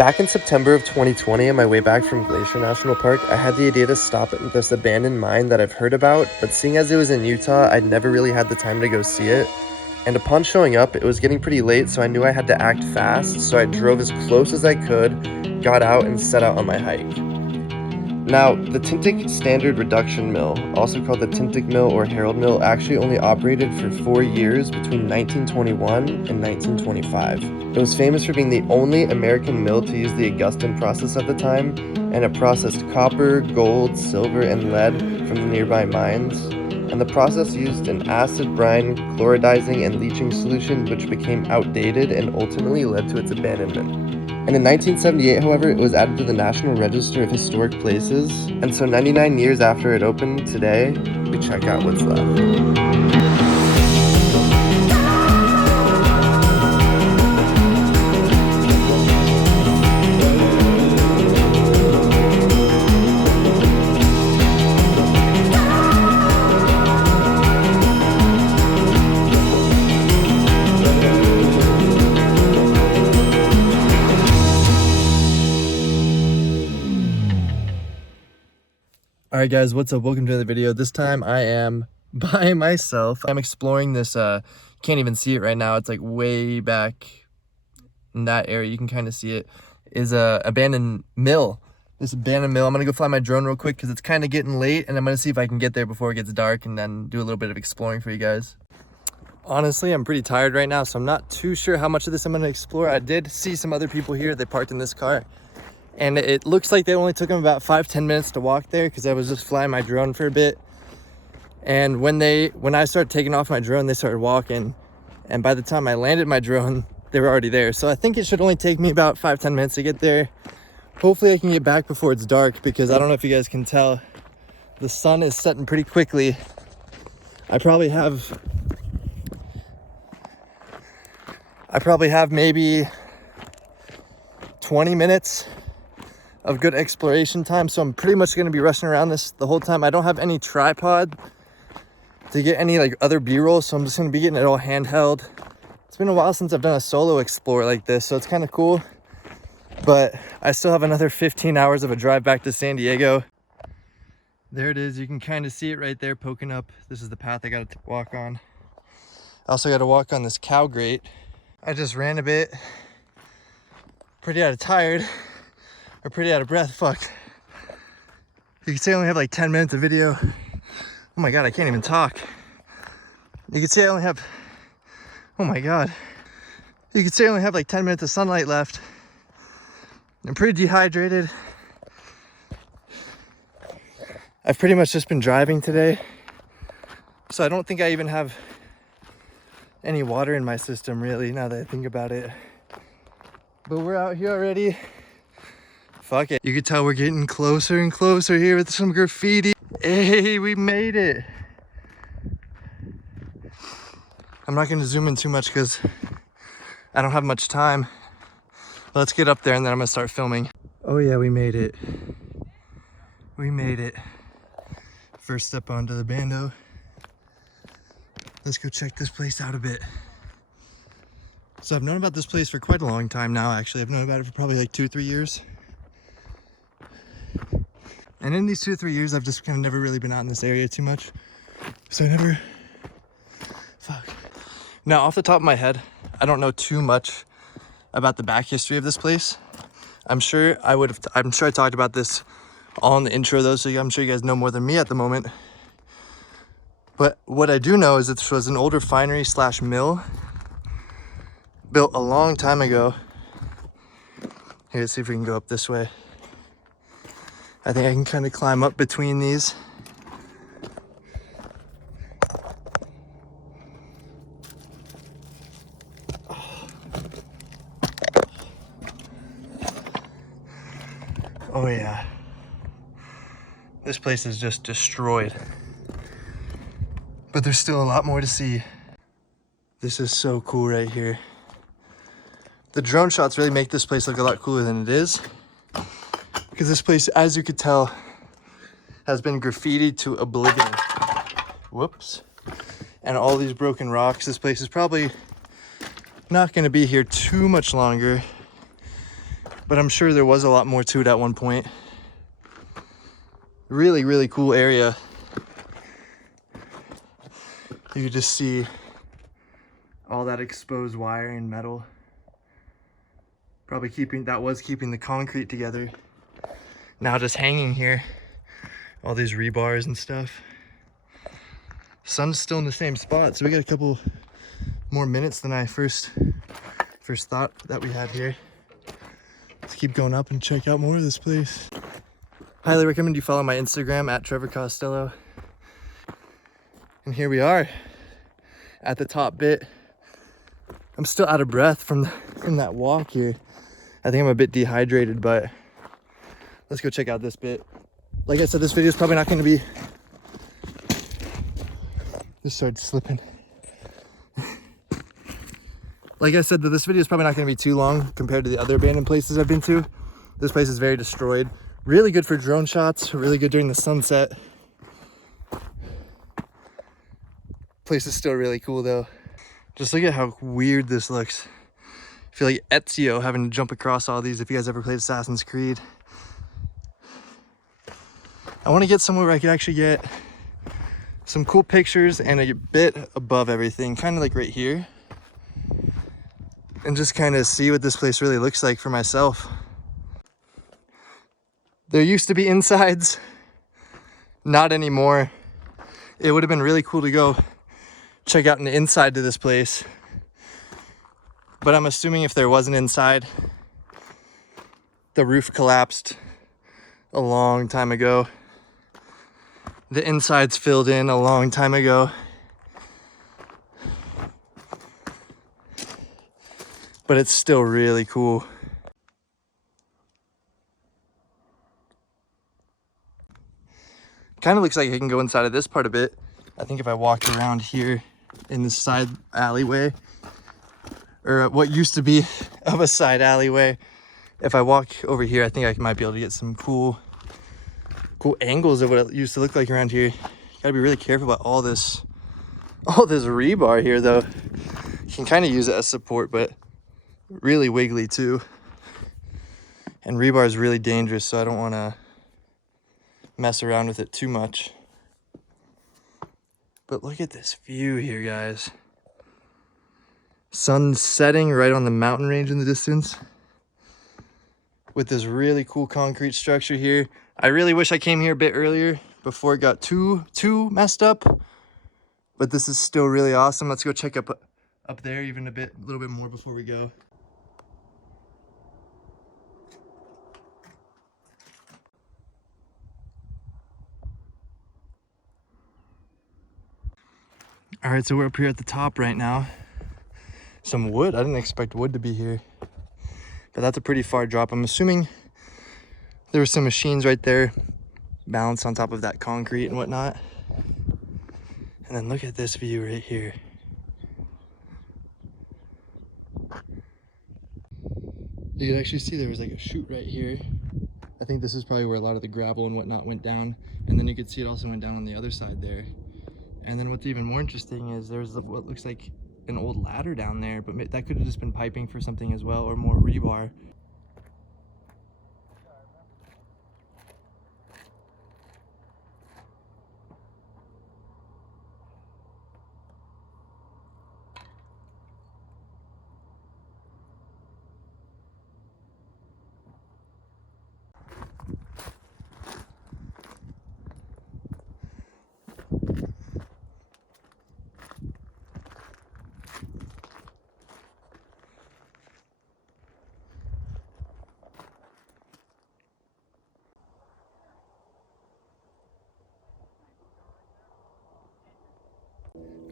Back in September of 2020, on my way back from Glacier National Park, I had the idea to stop at this abandoned mine that I've heard about, but seeing as it was in Utah, I'd never really had the time to go see it. And upon showing up, it was getting pretty late, so I knew I had to act fast, so I drove as close as I could, got out, and set out on my hike. Now, the Tintic Standard Reduction Mill, also called the Tintic Mill or Herald Mill, actually only operated for 4 years between 1921 and 1925. It was famous for being the only American mill to use the Augustin process at the time, and it processed copper, gold, silver, and lead from the nearby mines. And the process used an acid brine, chloridizing, and leaching solution which became outdated and ultimately led to its abandonment. And in 1978, however, it was added to the National Register of Historic Places, and so 99 years after it opened today, we check out what's left. Alright guys, what's up? Welcome to the video. This time I am by myself. I'm exploring this, can't even see it right now. It's like way back in that area. You can kind of see it. Is a abandoned mill. This abandoned mill. I'm going to go fly my drone real quick because it's kind of getting late. And I'm going to see if I can get there before it gets dark and then do a little bit of exploring for you guys. Honestly, I'm pretty tired right now, so I'm not too sure how much of this I'm going to explore. I did see some other people here. They parked in this car. And it looks like they only took them about 5-10 minutes to walk there because I was just flying my drone for a bit. And when I started taking off my drone, they started walking. And by the time I landed my drone, they were already there. So I think it should only take me about 5-10 minutes to get there. Hopefully I can get back before it's dark because I don't know if you guys can tell, the sun is setting pretty quickly. I probably have maybe 20 minutes of good exploration time, so I'm pretty much going to be rushing around this the whole time. I don't have any tripod to get any like other b-roll, so I'm just going to be getting it all handheld. It's been a while since I've done a solo explore like this, so it's kind of cool, but I still have another 15 hours of a drive back to San Diego. There it is. You can kind of see it right there poking up. This is the path I got to walk on. I also got to walk on this cow grate. I just ran a bit, pretty tired or pretty out of breath. Fuck, you can see I only have like 10 minutes of video. Oh my god, I can't even talk. You can see I only have, oh my god, you can see I only have like 10 minutes of sunlight left. I'm pretty dehydrated. I've pretty much just been driving today, so I don't think I even have any water in my system really, now that I think about it. But we're out here already. Fuck it. You can tell we're getting closer and closer here with some graffiti. Hey, we made it. I'm not going to zoom in too much because I don't have much time. Let's get up there and then I'm going to start filming. Oh yeah, we made it. We made it. First step onto the bando. Let's go check this place out a bit. So I've known about this place for quite a long time now, actually. I've known about it for probably like 2-3 years. And in these 2-3 years, I've just kind of never really been out in this area too much. So I never, fuck. Now, off the top of my head, I don't know too much about the back history of this place. I'm sure I talked about this all in the intro though, so I'm sure you guys know more than me at the moment. But what I do know is that this was an old refinery / mill built a long time ago. Here, let's see if we can go up this way. I think I can kind of climb up between these. Oh yeah. This place is just destroyed. But there's still a lot more to see. This is so cool right here. The drone shots really make this place look a lot cooler than it is. Because this place, as you could tell, has been graffitied to oblivion. Whoops. And all these broken rocks. This place is probably not going to be here too much longer. but I'm sure there was a lot more to it at one point. Really, really cool area. You can just see all that exposed wire and metal. Probably keeping the concrete together. Now just hanging here. All these rebars and stuff. Sun's still in the same spot, so we got a couple more minutes than I first thought that we had here. Let's keep going up and check out more of this place. Highly recommend you follow my Instagram at Trevor Costelloe. And here we are at the top bit. I'm still out of breath from that walk here. I think I'm a bit dehydrated, but let's go check out this bit. Like I said, this video is probably not going to be... This started slipping. Like I said, this video is probably not going to be too long compared to the other abandoned places I've been to. This place is very destroyed. Really good for drone shots, really good during the sunset. Place is still really cool though. Just look at how weird this looks. I feel like Ezio having to jump across all these if you guys ever played Assassin's Creed. I want to get somewhere where I could actually get some cool pictures and a bit above everything, kind of like right here. And just kind of see what this place really looks like for myself. There used to be insides, not anymore. It would have been really cool to go check out an inside to this place. But I'm assuming if there was an inside, the roof collapsed a long time ago. The inside's filled in a long time ago. But it's still really cool. Kind of looks like I can go inside of this part a bit. I think if I walked around here in this side alleyway, or what used to be of a side alleyway, if I walk over here, I think I might be able to get some cool angles of what it used to look like around here. Gotta be really careful about all this rebar here though. You can kind of use it as support, but really wiggly too. And rebar is really dangerous, so I don't want to mess around with it too much. But look at this view here, guys. Sun setting right on the mountain range in the distance with this really cool concrete structure here. I really wish I came here a bit earlier before it got too messed up, but this is still really awesome. Let's go check up there even a little bit more before we go. All right, so we're up here at the top right now. Some wood. I didn't expect wood to be here, but that's a pretty far drop. I'm assuming there were some machines right there balanced on top of that concrete and whatnot. And then look at this view right here. You can actually see there was like a chute right here. I think this is probably where a lot of the gravel and whatnot went down. And then you could see it also went down on the other side there. And then what's even more interesting is there's what looks like an old ladder down there, but that could have just been piping for something as well, or more rebar.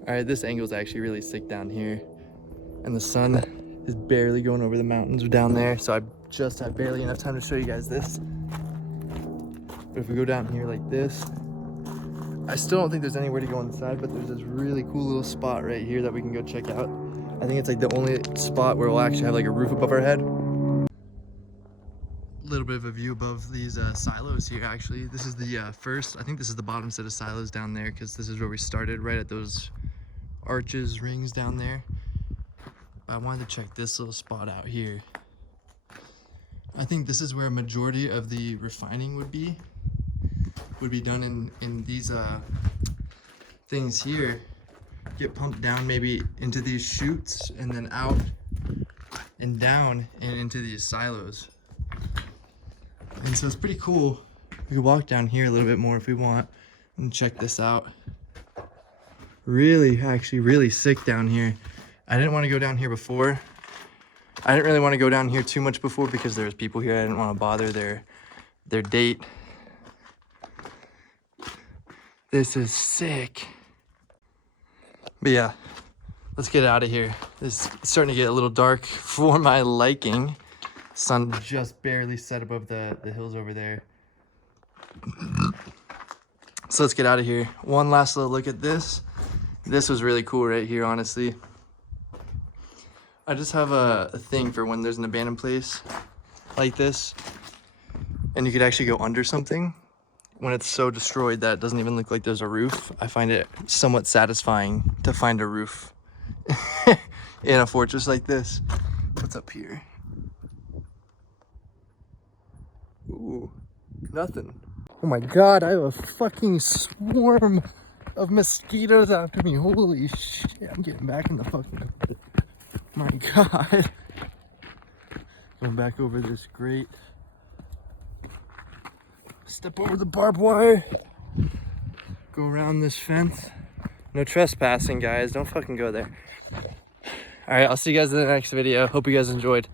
All right, this angle is actually really sick down here, and the sun is barely going over the mountains down there, so I just had barely enough time to show you guys this. But if we go down here like this, I still don't think there's anywhere to go inside, but there's this really cool little spot right here that we can go check out. I think it's like the only spot where we'll actually have like a roof above our head. Little bit of a view above these silos here. Actually, this is the I think this is the bottom set of silos down there, because this is where we started, right at those arches, rings down there. But I wanted to check this little spot out here. I think this is where a majority of the refining would be done in these things here. Get pumped down maybe into these chutes and then out and down and into these silos. And so it's pretty cool. We could walk down here a little bit more if we want and check this out. Actually really sick down here. I didn't want to go down here before. I didn't really want to go down here too much before because there was people here. I didn't want to bother their date. This is sick. But yeah, let's get out of here. It's starting to get a little dark for my liking. Sun just barely set above the hills over there. So let's get out of here. One last little look at this. This was really cool right here, honestly. I just have a thing for when there's an abandoned place like this and you could actually go under something when it's so destroyed that it doesn't even look like there's a roof. I find it somewhat satisfying to find a roof in a fortress like this. What's up here? Ooh, nothing. Oh my god, I have a fucking swarm of mosquitoes after me. Holy shit, I'm getting back in the fucking... My god. Going back over this grate. Step over the barbed wire. Go around this fence. No trespassing, guys. Don't fucking go there. Alright, I'll see you guys in the next video. Hope you guys enjoyed.